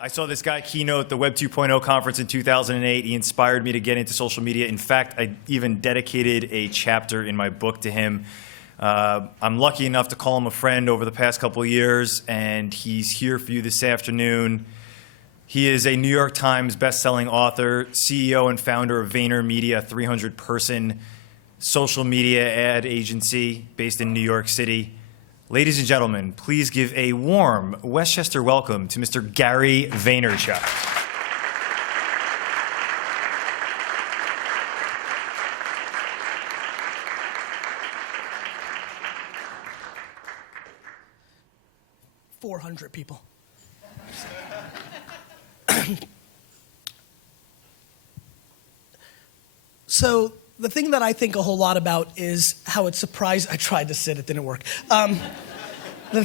I saw this guy keynote the Web 2.0 conference in 2008. He inspired me to get into social media. In fact, I even dedicated a chapter in my book to him. I'm lucky enough to call him a friend over the past couple of years, and he's here for you this afternoon. He is a New York Times best-selling author, CEO and founder of VaynerMedia, a 300-person social media ad agency based in New York City. Ladies and gentlemen, please give a warm Westchester welcome to Mr. Gary Vaynerchuk. $400 people. So the thing that I think a whole lot about is how it surprised. I tried to sit, it didn't work. The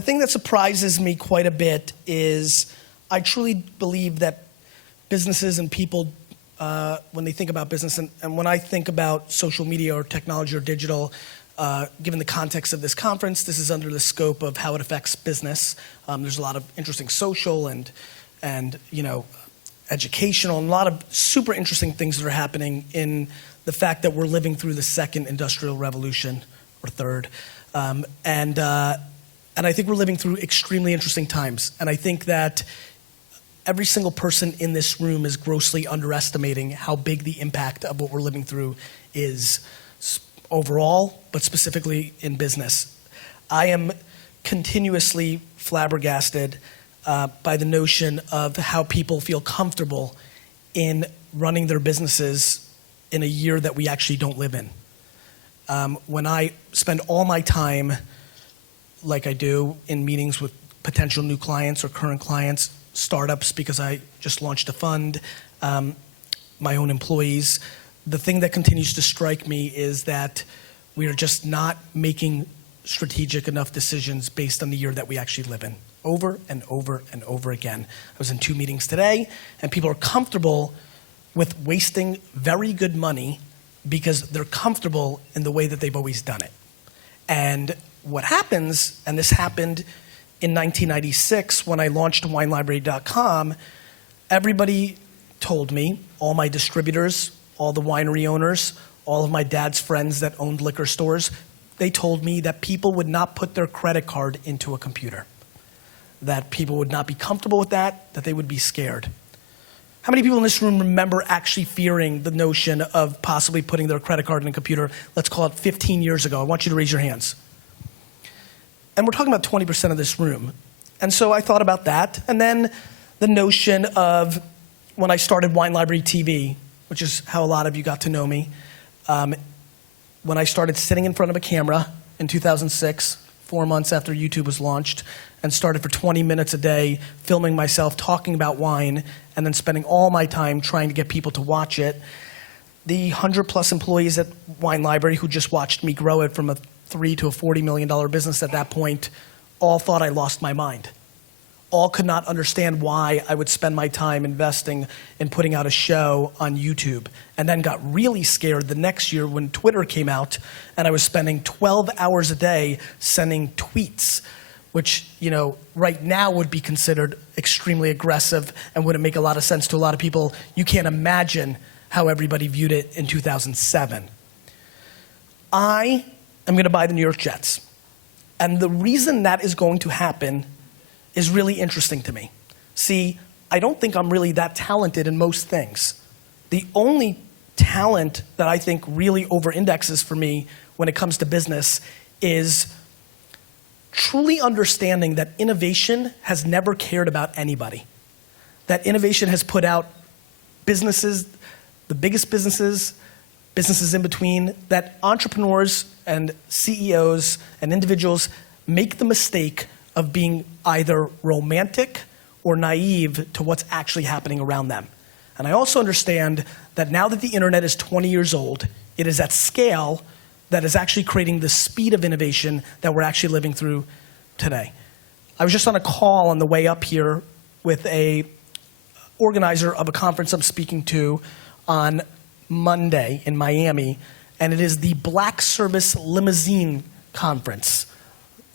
thing that surprises me quite a bit is I truly believe that businesses and people, when they think about business, and when I think about social media or technology or digital, given the context of this conference, this is under the scope of how it affects business. There's a lot of interesting social and educational, and a lot of super interesting things that are happening in the fact that we're living through the second industrial revolution, or third. And I think we're living through extremely interesting times. And I think that every single person in this room is grossly underestimating how big the impact of what we're living through is overall, but specifically in business. I am continuously flabbergasted by the notion of how people feel comfortable in running their businesses in a year that we actually don't live in. When I spend all my time, like I do, in meetings with potential new clients or current clients, startups, because I just launched a fund, my own employees, the thing that continues to strike me is that we are just not making strategic enough decisions based on the year that we actually live in. Over and over and over again. I was in 2 meetings today, and people are comfortable with wasting very good money because they're comfortable in the way that they've always done it. And what happens, and this happened in 1996 when I launched WineLibrary.com, everybody told me, all my distributors, all the winery owners, all of my dad's friends that owned liquor stores, they told me that people would not put their credit card into a computer, that people would not be comfortable with that they would be scared. How many people in this room remember actually fearing the notion of possibly putting their credit card in a computer, let's call it 15 years ago? I want you to raise your hands. And we're talking about 20% of this room. And so I thought about that. And then the notion of when I started Wine Library TV, which is how a lot of you got to know me, when I started sitting in front of a camera in 2006, 4 months after YouTube was launched, and started for 20 minutes a day filming myself talking about wine and then spending all my time trying to get people to watch it. The 100+ employees at Wine Library who just watched me grow it from a $3 to a $40 million business at that point all thought I lost my mind. All could not understand why I would spend my time investing in putting out a show on YouTube, and then got really scared the next year when Twitter came out and I was spending 12 hours a day sending tweets, which right now would be considered extremely aggressive and wouldn't make a lot of sense to a lot of people. You can't imagine how everybody viewed it in 2007. I am going to buy the New York Jets. And the reason that is going to happen is really interesting to me. See, I don't think I'm really that talented in most things. The only talent that I think really over-indexes for me when it comes to business is truly understanding that innovation has never cared about anybody. That innovation has put out businesses, the biggest businesses, businesses in between, that entrepreneurs and CEOs and individuals make the mistake of being either romantic or naive to what's actually happening around them. And I also understand that now that the internet is 20 years old, it is at scale that is actually creating the speed of innovation that we're actually living through today. I was just on a call on the way up here with a organizer of a conference I'm speaking to on Monday in Miami, and it is the Black Service Limousine Conference.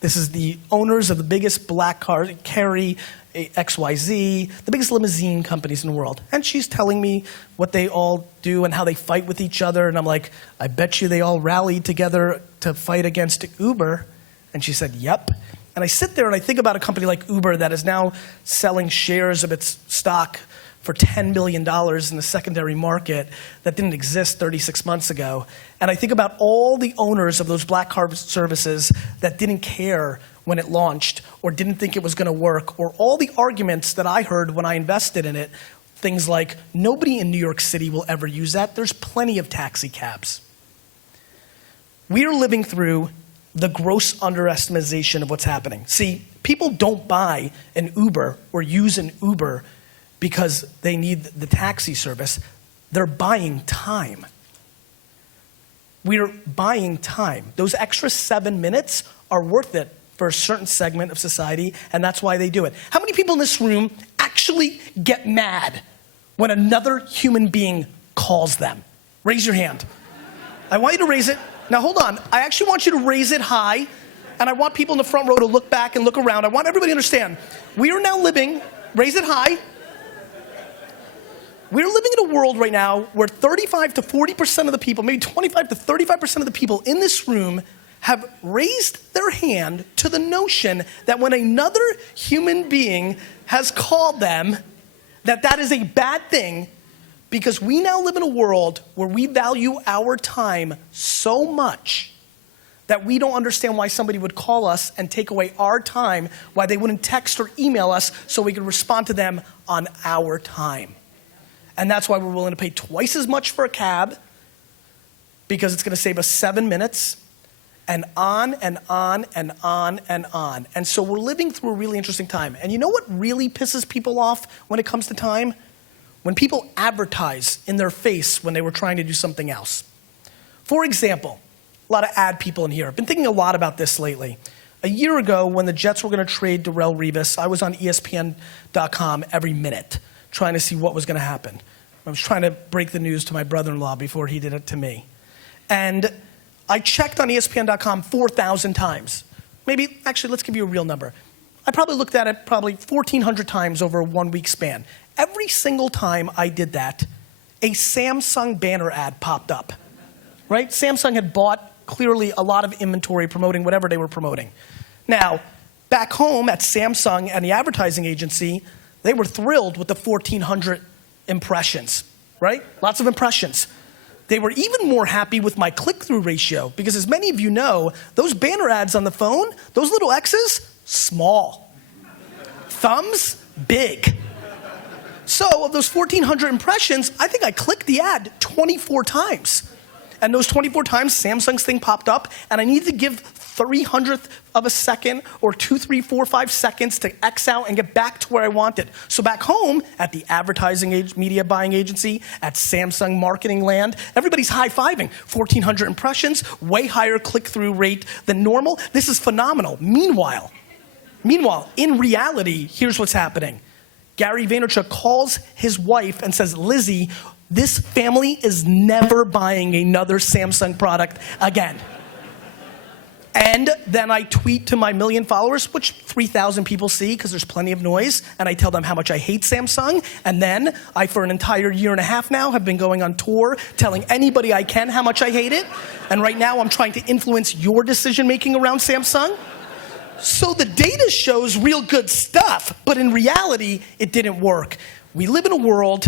This is the owners of the biggest black car, Kerry XYZ, the biggest limousine companies in the world. And she's telling me what they all do and how they fight with each other. And I'm like, I bet you they all rallied together to fight against Uber. And she said, yep. And I sit there and I think about a company like Uber that is now selling shares of its stock for $10 billion in the secondary market that didn't exist 36 months ago. And I think about all the owners of those black car services that didn't care when it launched or didn't think it was going to work, or all the arguments that I heard when I invested in it, things like, nobody in New York City will ever use that. There's plenty of taxi cabs. We are living through the gross underestimation of what's happening. See, people don't buy an Uber or use an Uber because they need the taxi service. They're buying time. We're buying time. Those extra 7 minutes are worth it for a certain segment of society, and that's why they do it. How many people in this room actually get mad when another human being calls them? Raise your hand. I want you to raise it. Now hold on. I actually want you to raise it high, and I want people in the front row to look back and look around. I want everybody to understand. We are now living, raise it high. We're living in a world right now where 35 to 40% of the people, maybe 25 to 35% of the people in this room have raised their hand to the notion that when another human being has called them, that is a bad thing, because we now live in a world where we value our time so much that we don't understand why somebody would call us and take away our time, why they wouldn't text or email us so we could respond to them on our time. And that's why we're willing to pay twice as much for a cab, because it's going to save us 7 minutes, and on and on and on and on. And so we're living through a really interesting time. And you know what really pisses people off when it comes to time? When people advertise in their face when they were trying to do something else. For example, a lot of ad people in here. I've been thinking a lot about this lately. A year ago, when the Jets were going to trade Darrelle Revis, I was on ESPN.com every minute, trying to see what was going to happen. I was trying to break the news to my brother-in-law before he did it to me. And I checked on ESPN.com 4,000 times. Maybe, actually, let's give you a real number. I probably looked at it probably 1,400 times over a 1 week span. Every single time I did that, a Samsung banner ad popped up, right? Samsung had bought clearly a lot of inventory promoting whatever they were promoting. Now, back home at Samsung and the advertising agency, they were thrilled with the 1,400 impressions, right? Lots of impressions. They were even more happy with my click-through ratio, because as many of you know, those banner ads on the phone, those little X's, small. Thumbs, big. So of those 1,400 impressions, I think I clicked the ad 24 times. And those 24 times, Samsung's thing popped up, and I needed to give 300th of a second or 2, 3, 4, 5 seconds to X out and get back to where I wanted. So back home at the advertising media buying agency, at Samsung marketing land, everybody's high-fiving. 1,400 impressions, way higher click-through rate than normal. This is phenomenal. Meanwhile, in reality, here's what's happening. Gary Vaynerchuk calls his wife and says, Lizzie, this family is never buying another Samsung product again. And then I tweet to my 1 million followers, which 3,000 people see because there's plenty of noise, and I tell them how much I hate Samsung. And then I, for an entire year and a half now, have been going on tour telling anybody I can how much I hate it. And right now I'm trying to influence your decision-making around Samsung. So the data shows real good stuff, but in reality, it didn't work. We live in a world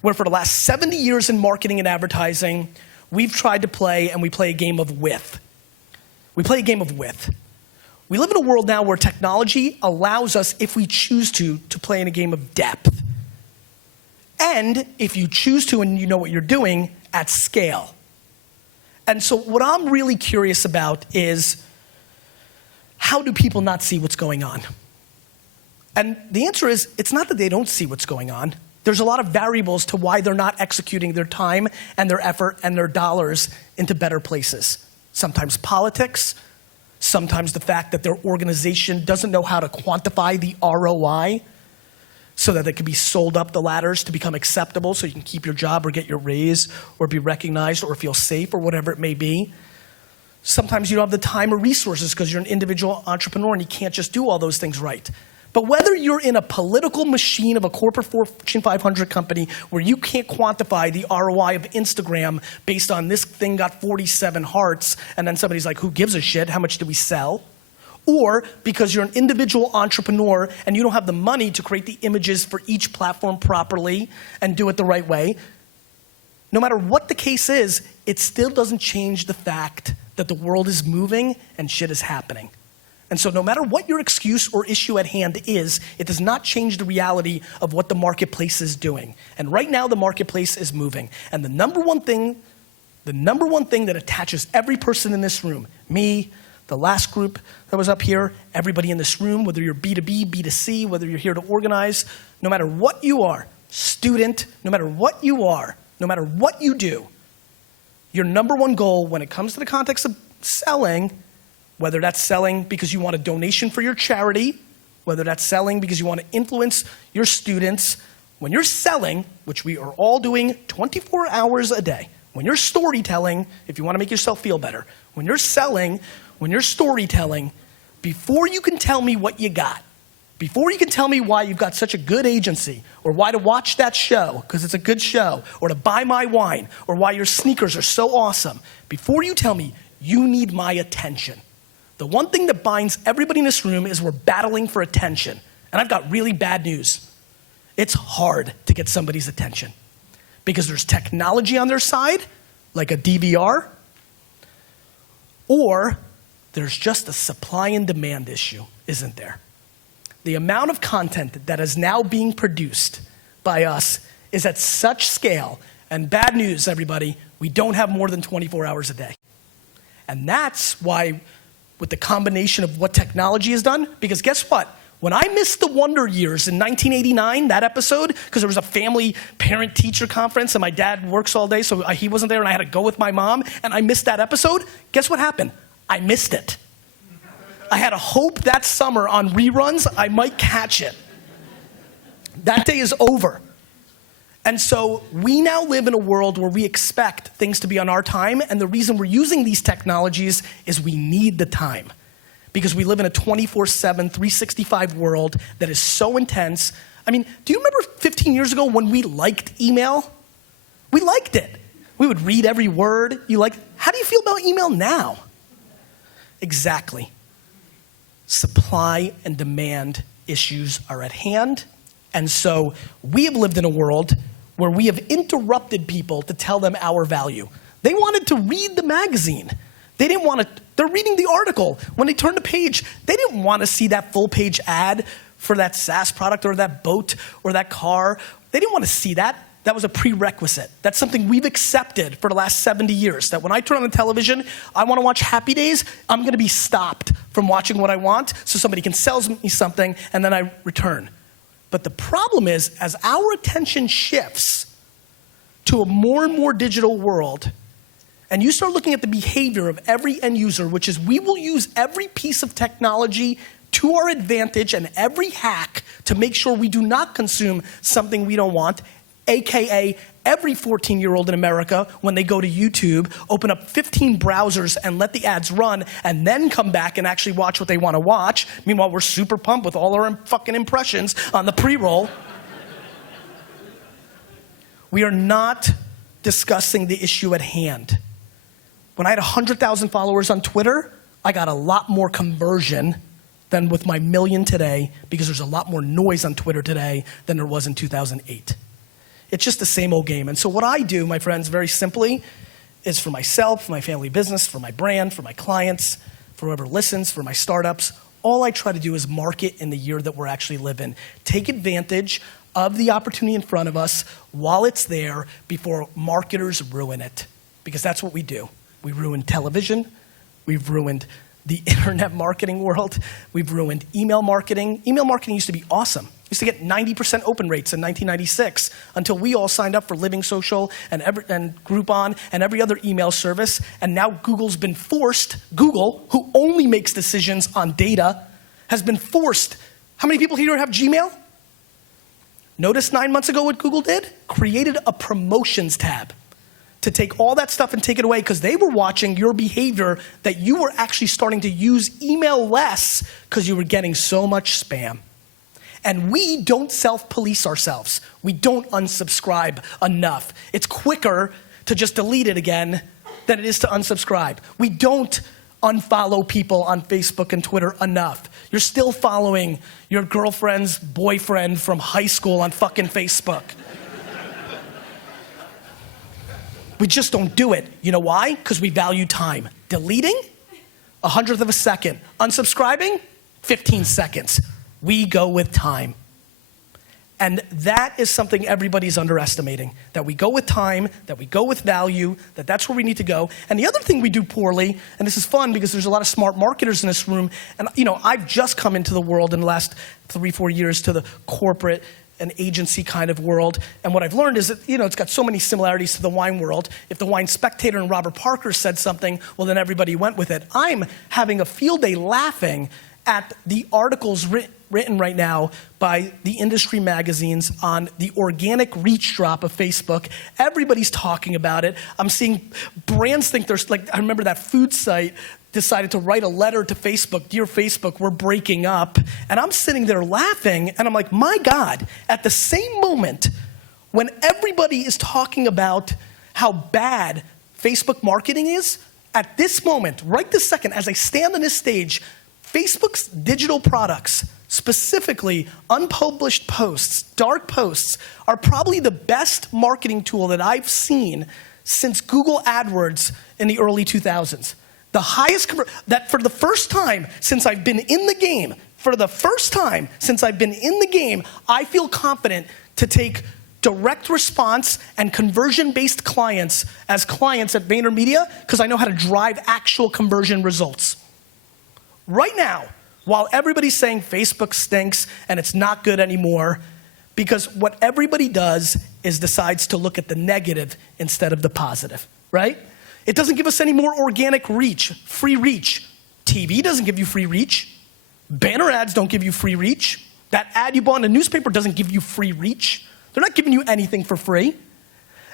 where for the last 70 years in marketing and advertising, we've tried to play, and we play a game of width. We play a game of width. We live in a world now where technology allows us, if we choose to play in a game of depth. And if you choose to and you know what you're doing, at scale. And so what I'm really curious about is, how do people not see what's going on? And the answer is, it's not that they don't see what's going on. There's a lot of variables to why they're not executing their time and their effort and their dollars into better places. Sometimes politics, sometimes the fact that their organization doesn't know how to quantify the ROI so that it can be sold up the ladders to become acceptable so you can keep your job or get your raise or be recognized or feel safe or whatever it may be. Sometimes you don't have the time or resources because you're an individual entrepreneur and you can't just do all those things right. But whether you're in a political machine of a corporate Fortune 500 company where you can't quantify the ROI of Instagram based on this thing got 47 hearts, and then somebody's like, who gives a shit? How much do we sell? Or because you're an individual entrepreneur and you don't have the money to create the images for each platform properly and do it the right way, no matter what the case is, it still doesn't change the fact that the world is moving and shit is happening. And so no matter what your excuse or issue at hand is, it does not change the reality of what the marketplace is doing. And right now the marketplace is moving. And the number one thing that attaches every person in this room, me, the last group that was up here, everybody in this room, whether you're B2B, B2C, whether you're here to organize, no matter what you are, student, no matter what you are, no matter what you do, your number one goal when it comes to the context of selling, whether that's selling because you want a donation for your charity, whether that's selling because you want to influence your students, when you're selling, which we are all doing 24 hours a day, when you're storytelling, if you want to make yourself feel better, when you're selling, when you're storytelling, before you can tell me what you got, before you can tell me why you've got such a good agency, or why to watch that show, because it's a good show, or to buy my wine, or why your sneakers are so awesome, before you tell me, you need my attention. The one thing that binds everybody in this room is we're battling for attention. And I've got really bad news. It's hard to get somebody's attention because there's technology on their side, like a DVR, or there's just a supply and demand issue, isn't there? The amount of content that is now being produced by us is at such scale, and bad news, everybody, we don't have more than 24 hours a day. And that's why, with the combination of what technology has done, because guess what? When I missed the Wonder Years in 1989, that episode, because there was a family parent-teacher conference and my dad works all day, so he wasn't there and I had to go with my mom, and I missed that episode, guess what happened? I missed it. I had a hope that summer on reruns, I might catch it. That day is over. And so we now live in a world where we expect things to be on our time, and the reason we're using these technologies is we need the time. Because we live in a 24/7, 365 world that is so intense. I mean, do you remember 15 years ago when we liked email? We liked it. We would read every word. How do you feel about email now? Exactly. Supply and demand issues are at hand. And so we have lived in a world where we have interrupted people to tell them our value. They wanted to read the magazine. They're reading the article. When they turn the page, they didn't want to see that full page ad for that SaaS product or that boat or that car. They didn't want to see that. That was a prerequisite. That's something we've accepted for the last 70 years, that when I turn on the television, I want to watch Happy Days, I'm going to be stopped from watching what I want so somebody can sell me something and then I return. But the problem is, as our attention shifts to a more and more digital world, and you start looking at the behavior of every end user, which is we will use every piece of technology to our advantage and every hack to make sure we do not consume something we don't want, AKA every 14-year-old in America, when they go to YouTube, open up 15 browsers and let the ads run and then come back and actually watch what they want to watch. Meanwhile, we're super pumped with all our fucking impressions on the pre-roll. We are not discussing the issue at hand. When I had 100,000 followers on Twitter, I got a lot more conversion than with my million today because there's a lot more noise on Twitter today than there was in 2008. It's just the same old game. And so what I do, my friends, very simply, is for myself, for my family business, for my brand, for my clients, for whoever listens, for my startups, all I try to do is market in the year that we're actually living. Take advantage of the opportunity in front of us while it's there before marketers ruin it. Because that's what we do. We ruined television. We've ruined the internet marketing world. We've ruined email marketing. Email marketing used to be awesome. Used to get 90% open rates in 1996 until we all signed up for Living Social and Groupon and every other email service. And now Google's been forced, Google, who only makes decisions on data, has been forced. How many people here have Gmail? Notice 9 months ago what Google did? Created a promotions tab to take all that stuff and take it away because they were watching your behavior that you were actually starting to use email less because you were getting so much spam. And we don't self-police ourselves. We don't unsubscribe enough. It's quicker to just delete it again than it is to unsubscribe. We don't unfollow people on Facebook and Twitter enough. You're still following your girlfriend's boyfriend from high school on fucking Facebook. We just don't do it. You know why? Because we value time. Deleting, 1/100 of a second. Unsubscribing, 15 seconds. We go with time. And that is something everybody's underestimating, that we go with time, that we go with value, that that's where we need to go. And the other thing we do poorly, and this is fun because there's a lot of smart marketers in this room, and I've just come into the world in the last 3-4 years to the corporate and agency kind of world. And what I've learned is that, it's got so many similarities to the wine world. If the Wine Spectator and Robert Parker said something, well, then everybody went with it. I'm having a field day laughing at the articles written right now by the industry magazines on the organic reach drop of Facebook. Everybody's talking about it. I'm seeing brands think there's I remember that food site decided to write a letter to Facebook, "Dear Facebook, we're breaking up." And I'm sitting there laughing and I'm like, my God, at the same moment when everybody is talking about how bad Facebook marketing is, at this moment, right this second, as I stand on this stage, Facebook's digital products, specifically unpublished posts, dark posts, are probably the best marketing tool that I've seen since Google AdWords in the early 2000s. The highest, that for the first time since I've been in the game, I feel confident to take direct response and conversion-based clients as clients at VaynerMedia because I know how to drive actual conversion results. Right now, while everybody's saying Facebook stinks and it's not good anymore, because what everybody does is decides to look at the negative instead of the positive, right? It doesn't give us any more organic reach, free reach. TV doesn't give you free reach. Banner ads don't give you free reach. That ad you bought in a newspaper doesn't give you free reach. They're not giving you anything for free.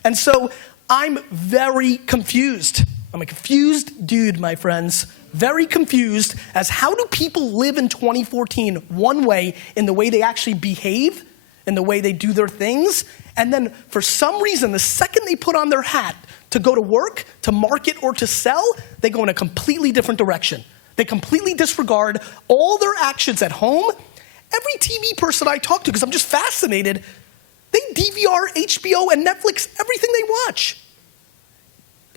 And so I'm very confused. I'm a confused dude, my friends. Very confused as how do people live in 2014 one way in the way they actually behave, in the way they do their things, and then for some reason, the second they put on their hat to go to work, to market, or to sell, they go in a completely different direction. They completely disregard all their actions at home. Every TV person I talk to, because I'm just fascinated, they DVR HBO and Netflix, everything they watch.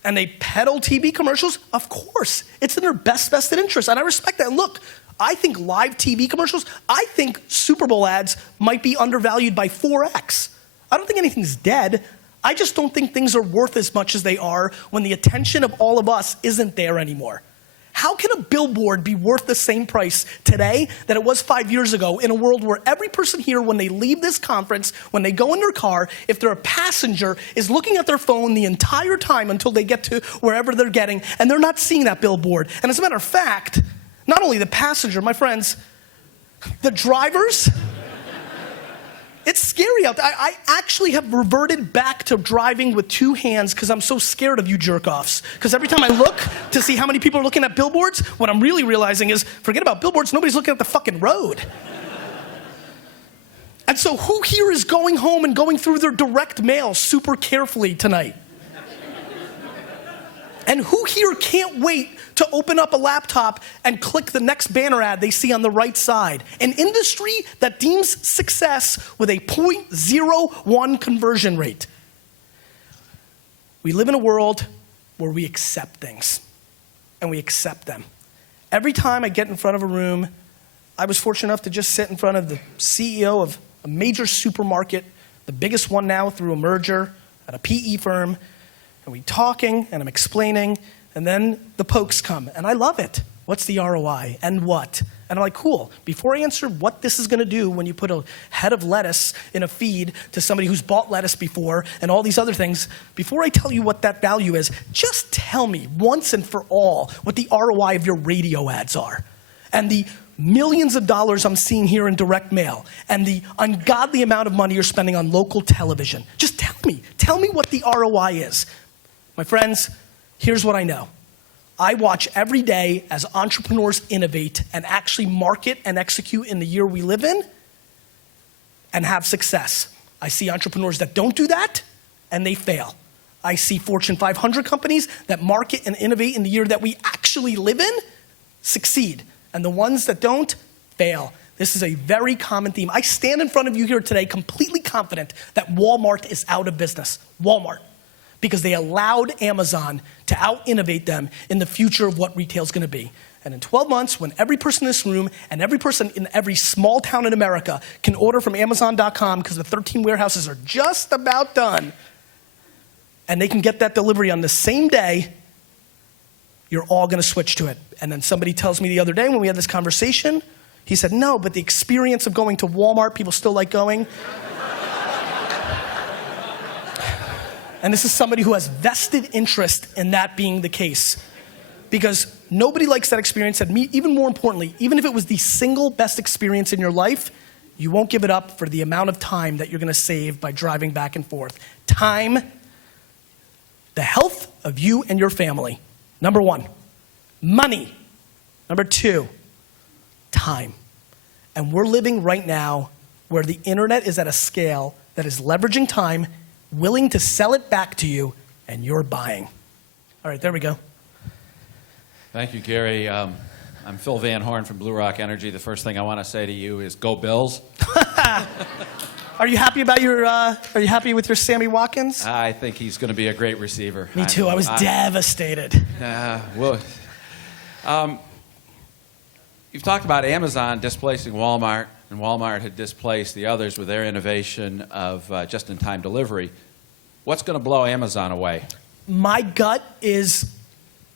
And they peddle TV commercials? Of course. It's in their best vested interest. And I respect that. And look, I think live TV commercials, I think Super Bowl ads might be undervalued by 4x. I don't think anything's dead. I just don't think things are worth as much as they are when the attention of all of us isn't there anymore. How can a billboard be worth the same price today that it was 5 years ago in a world where every person here, when they leave this conference, when they go in their car, if they're a passenger, is looking at their phone the entire time until they get to wherever they're getting, and they're not seeing that billboard. And as a matter of fact, not only the passenger, my friends, the drivers, it's scary out there. I actually have reverted back to driving with two hands because I'm so scared of you jerk-offs. Because every time I look to see how many people are looking at billboards, what I'm really realizing is, forget about billboards, nobody's looking at the fucking road. And so who here is going home and going through their direct mail super carefully tonight? And who here can't wait to open up a laptop and click the next banner ad they see on the right side? An industry that deems success with a 0.01 conversion rate. We live in a world where we accept things, and we accept them. Every time I get in front of a room, I was fortunate enough to just sit in front of the CEO of a major supermarket, the biggest one now through a merger at a PE firm, and we talking, and I'm explaining, and then the pokes come, and I love it. What's the ROI, and what? And I'm like, cool. Before I answer what this is going to do when you put a head of lettuce in a feed to somebody who's bought lettuce before and all these other things, before I tell you what that value is, just tell me once and for all what the ROI of your radio ads are. And the millions of dollars I'm seeing here in direct mail, and the ungodly amount of money you're spending on local television. Just tell me what the ROI is. My friends, here's what I know. I watch every day as entrepreneurs innovate and actually market and execute in the year we live in. and have success. I see entrepreneurs that don't do that and they fail. I see Fortune 500 companies that market and innovate in the year that we actually live in succeed. And the ones that don't, fail. This is a very common theme. I stand in front of you here today completely confident that Walmart is out of business. Walmart. Because they allowed Amazon to out-innovate them in the future of what retail is going to be. And in 12 months, when every person in this room and every person in every small town in America can order from Amazon.com because the 13 warehouses are just about done, and they can get that delivery on the same day, you're all going to switch to it. And then somebody tells me the other day when we had this conversation, he said, no, but the experience of going to Walmart, people still like going. And this is somebody who has vested interest in that being the case. Because nobody likes that experience, and even more importantly, even if it was the single best experience in your life, you won't give it up for the amount of time that you're going to save by driving back and forth. Time, the health of you and your family. Number one, money. Number two, time. And we're living right now where the internet is at a scale that is leveraging time, willing to sell it back to you, and you're buying. All right, there we go. Thank you, Gary. I'm Phil Van Horn from Blue Rock Energy. The first thing I want to say to you is go Bills. Are you happy about your, are you happy with your Sammy Watkins? I think he's going to be a great receiver. Me too. I was devastated. You've talked about Amazon displacing Walmart, and Walmart had displaced the others with their innovation of just-in-time delivery. What's going to blow Amazon away? My gut is,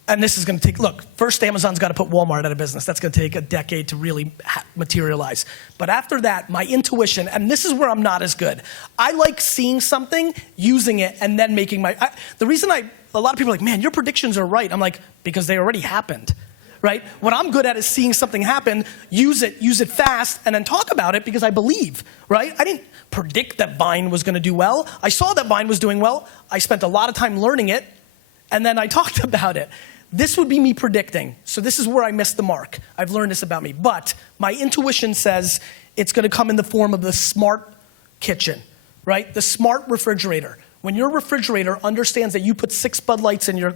and this is going to take, look, first Amazon's got to put Walmart out of business. That's going to take a decade to really materialize. But after that, my intuition, and this is where I'm not as good. I like seeing something, using it, and then making my, the reason a lot of people are like, man, your predictions are right. I'm like, because they already happened. Right? What I'm good at is seeing something happen, use it fast, and then talk about it because I believe, right? I didn't predict that Vine was going to do well. I saw that Vine was doing well. I spent a lot of time learning it, and then I talked about it. This would be me predicting. So this is where I missed the mark. I've learned this about me. But my intuition says it's going to come in the form of the smart kitchen, right? The smart refrigerator. When your refrigerator understands that you put 6 Bud Lights in your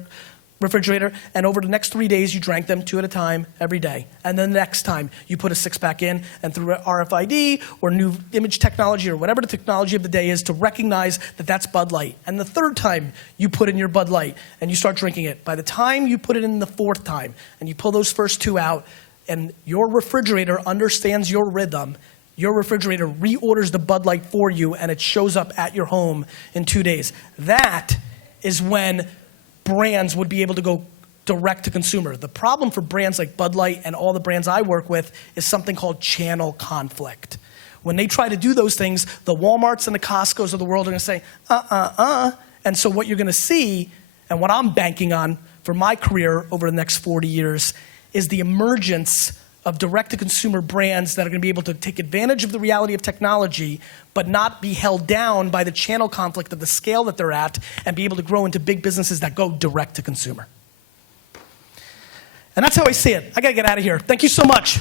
refrigerator, and over the next 3 days, you drank them 2 at a time every day. And then the next time, you put a 6-pack in, and through RFID or new image technology or whatever the technology of the day is to recognize that that's Bud Light. And the third time you put in your Bud Light and you start drinking it, by the time you put it in the 4th time and you pull those first 2 out and your refrigerator understands your rhythm, your refrigerator reorders the Bud Light for you and it shows up at your home in 2 days. That is when brands would be able to go direct to consumer. The problem for brands like Bud Light and all the brands I work with is something called channel conflict. When they try to do those things, the Walmarts and the Costcos of the world are going to say, And so what you're going to see, and what I'm banking on for my career over the next 40 years, is the emergence of direct-to-consumer brands that are going to be able to take advantage of the reality of technology, but not be held down by the channel conflict of the scale that they're at, and be able to grow into big businesses that go direct-to-consumer. And that's how I see it. I got to get out of here. Thank you so much.